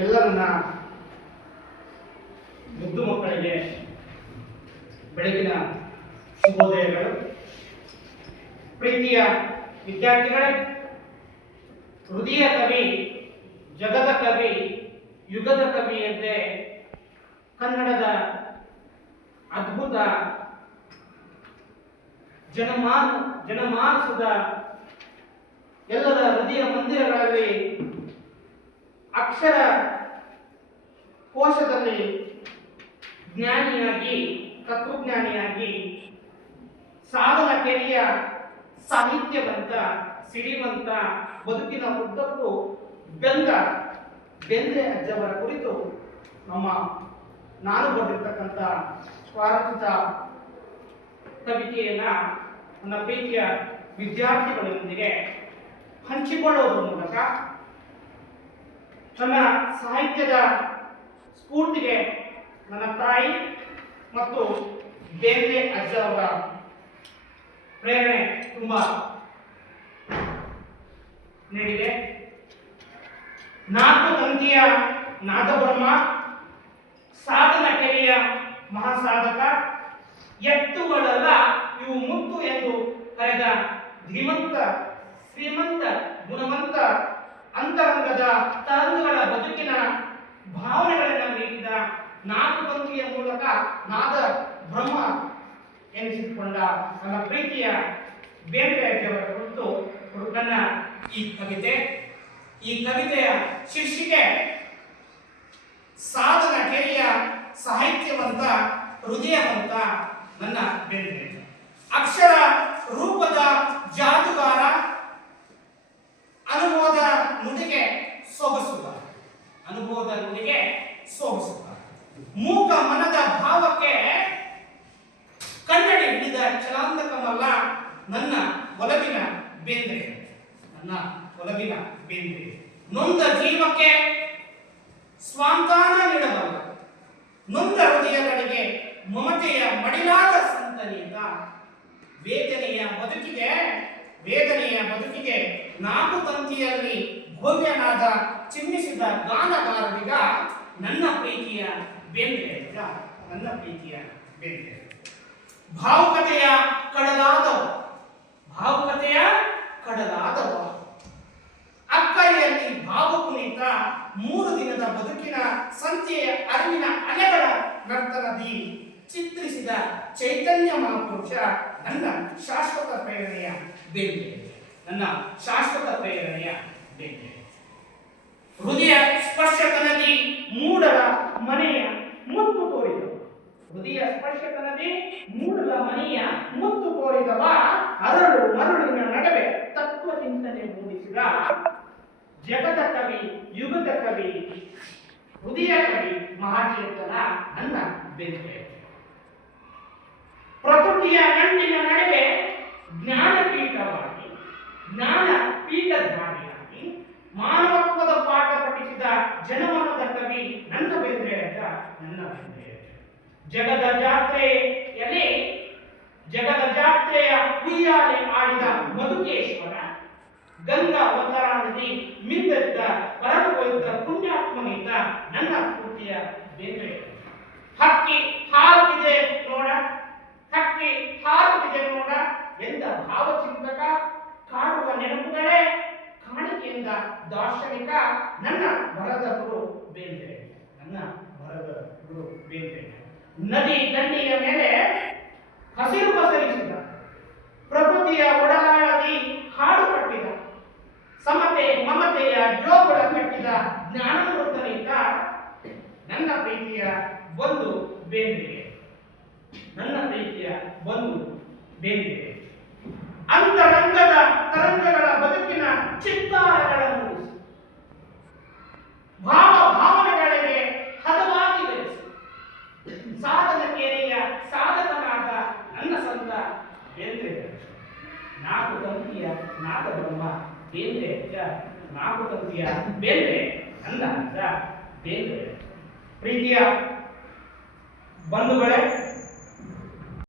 ಎಲ್ಲ ನನ್ನ ಮುದ್ದು ಮಕ್ಕಳಿಗೆ ಬೆಳಗಿನ ಶುಭೋದಯಗಳು. ಪ್ರೀತಿಯ ವಿದ್ಯಾರ್ಥಿಗಳೇ, ಹೃದಯ ಕವಿ, ಜಗದ ಕವಿ, ಯುಗದ ಕವಿ ಎಂದೇ ಕನ್ನಡದ ಅದ್ಭುತ ಜನಮಾನಸದ ಎಲ್ಲರ ಹೃದಯ ಮಂದಿರಗಳಲ್ಲಿ ಅಕ್ಷರ ಕೋಶದಲ್ಲಿ ಜ್ಞಾನಿಯಾಗಿ, ತತ್ವಜ್ಞಾನಿಯಾಗಿ, ಸಾಧನ ಕೆರೆಯ ಸಾಹಿತ್ಯವಂತ, ಸಿರಿವಂತ, ಬದುಕಿನ ಉದ್ದಕ್ಕೂ ಬೆಂದ್ರೆ ಅಜ್ಜವರ ಕುರಿತು ನಾನು ಬರೆದಿರ್ತಕ್ಕಂಥ ಸ್ವಾರಚಿತ ಕವಿತೆಯನ್ನ ನನ್ನ ಪ್ರೀತಿಯ ವಿದ್ಯಾರ್ಥಿಗಳೊಂದಿಗೆ ಹಂಚಿಕೊಳ್ಳುವುದರ ಮೂಲಕ ನನ್ನ ಸಾಹಿತ್ಯದ ಸ್ಫೂರ್ತಿಗೆ ನನ್ನ ತಾಯಿ ಮತ್ತು ಬೇಂದ್ರೆ ಅಜ್ಜ ಅವರ ಪ್ರೇರಣೆ ತುಂಬಾ ನೀಡಿದೆ. ನಾಲ್ಕು ತಂತಿಯ ನಾದಬ್ರಹ್ಮ, ಸಾಧನ ಕೆರೆಯ ಮಹಾಸಾಧಕ, ಎತ್ತುಗಳಲ್ಲ ಇವು ಮುತ್ತು ಎಂದು ಕರೆದ ಧೀಮಂತ, ಶ್ರೀಮಂತ, ಗುಣವಂತ, ಅಂತರಂಗದ ತರಂಗಗಳ ಬದುಕಿನ ಭಾವನೆಗಳನ್ನು ನೀಡಿದ ನಾಲ್ಕು ತಂತಿಯ ಮೂಲಕ ನಾದ ಬ್ರಹ್ಮ ಎನಿಸಿಕೊಂಡ ನನ್ನ ಪ್ರೀತಿಯ ಬೇಂದ್ರೆ ಅಜ್ಜವರ ಕುರಿತು ನನ್ನ ಈ ಕವಿತೆಯ ಶೀರ್ಷಿಕೆ ಸಾಧನ ಕೆರೆಯ ಸಾಹಿತ್ಯವಂತ, ಹೃದಯವಂತ ನನ್ನ ಬೇಂದ್ರೆ. ಅಕ್ಷರ ರೂಪದ ಜಾದುಗಾರ, ಅನುಭವದ ನುಡಿಗೆ ಸೊಗಸುಗ, ಮೂಕ ಮನದ ಭಾವಕ್ಕೆ ಕನ್ನಡಿ ಹಿಡಿದ ಚಲಾಂತಕಮಲ್ಲ ನನ್ನ ಒಲವಿನ ಬೇಂದ್ರೆ, ನೊಂದ ಜೀವಕ್ಕೆ ಸ್ವಾಂತಾನ ನೀಡಬಲ್ಲ, ನೊಂದ ಹೃದಯಗಳಿಗೆ ಮಮತೆಯ ಮಡಿಲಾದ ಸಂತನೀತ, ವೇದನೆಯ ಬದುಕಿಗೆ ನಾಲ್ಕು ತಂತಿಯಲ್ಲಿ ಭವ್ಯನಾದ ಚಿಮ್ಮಿಸಿದ ಗಾನಗಾರರಿಗ ನನ್ನ ಪ್ರೀತಿಯ ಬೇಂದ್ರೆ. ಭಾವುಕತೆಯ ಕಡಲಾದವ ಅಕ್ಕರೆಯಲ್ಲಿ ಭಾವಪುನೀತ, 3 ದಿನದ ಬದುಕಿನ ಸಂತೆಯ ಅರಿವಿನ ಅಲೆಗಳ ನರ್ತನದಿ ಚಿತ್ರಿಸಿದ ಚೈತನ್ಯ ಮಹಾಪುರುಷ ನನ್ನ ಶಾಶ್ವತ ಪ್ರೇರಣೆಯ ಬೇಂದ್ರೆ. ಹೃದಯ ಸ್ಪರ್ಶಕನದಿ ಮೂಡಲ ಮನೆಯ ಮುತ್ತು ತೋರಿದವ, ಅರಳು ಮರಳಿನ ನಡುವೆ ತತ್ವ ಚಿಂತನೆ ಮೂಡಿಸಿದ ಜಗದ ಕವಿ, ಯುಗದ ಕವಿ, ಹೃದಯ ಕವಿ, ಮಹಾಚೇತನ ನನ್ನ ಬೇಂದ್ರೆ. ಪ್ರಕೃತಿಯ ನಂಟಿನ ನಡುವೆ ಜ್ಞಾನ ಪೀಠಧಾರಿಯಾಗಿ ಮಾನವತ್ವದ ಪಾಠ ಪಠಿಸಿದ ಜನಮನದ ಕವಿ ನನ್ನ ಬೇಂದ್ರೆ ಅಜ್ಜ. ಜಗದ ಜಾತ್ರೆಯ ಉಯ್ಯಾಲೆ ಆಡಿದ ಮಧುಕೇಶ್ವರ, ಗಂಗಾ ಅವತರಣದಲ್ಲಿ ಮಿಂದರಿದ್ದ ಪರಮ ಪವಿತ್ರ ಪುಣ್ಯಾತ್ಮನಿದ್ದ ನನ್ನ ಸ್ಫೂರ್ತಿಯ ಬೇಂದ್ರೆ. ಹಕ್ಕಿ ಹಾರುತ್ತಿದೆ ನೋಡ ಎಂದ ಭಾವಚಿಂತಕ, ಕಾಡುವ ನೆನಪುಗಳೇ ಕಾಣಿಕೆಯಿಂದ ದಾರ್ಶನಿಕ ನನ್ನ ಬರದ ಗುರು ಬೇಂದ್ರೆ. ನದಿ ದಂಡೆಯ ಮೇಲೆ ಹಸಿರು ಪಸರಿಸಿದ, ಪ್ರಕೃತಿಯ ಒಡಲಾಳದಿ ಹಾಡು ಕಟ್ಟಿದ, ಸಮತೆ ಮಮತೆಯ ಜೋಗುಳ ಕಟ್ಟಿದ ಜ್ಞಾನಮೃತನಿದ್ದ ನನ್ನ ಪ್ರೀತಿಯ ಬಂಧು ಬೇಂದ್ರೆ. ಅಂತರಂಗದ ತರಂಗಗಳ ಬದುಕಿನ ಚಿತ್ತಾರಗಳನ್ನು ಭಾವನೆಗಳಿಗೆ ಹದವಾಗಿ ಬೆಳೆಸಿ ಸಾಧನ ಕೆರೆಯ ಸಾಧಕನಾದ ನನ್ನ ಸಂತ ಬೇಂದ್ರೆ. ನಾಲ್ಕು ತಂತಿಯ ನಾದ ಬ್ರಹ್ಮ ಬೇಂದ್ರೆ ಅಜ್ಜ, ನಾಲ್ಕು ತಂತಿಯ ಬೇಂದ್ರೆ ನನ್ನ ಅಜ್ಜ ಬೇಂದ್ರೆ. ಪ್ರೀತಿಯ ಬಂಧುಗಳೇ,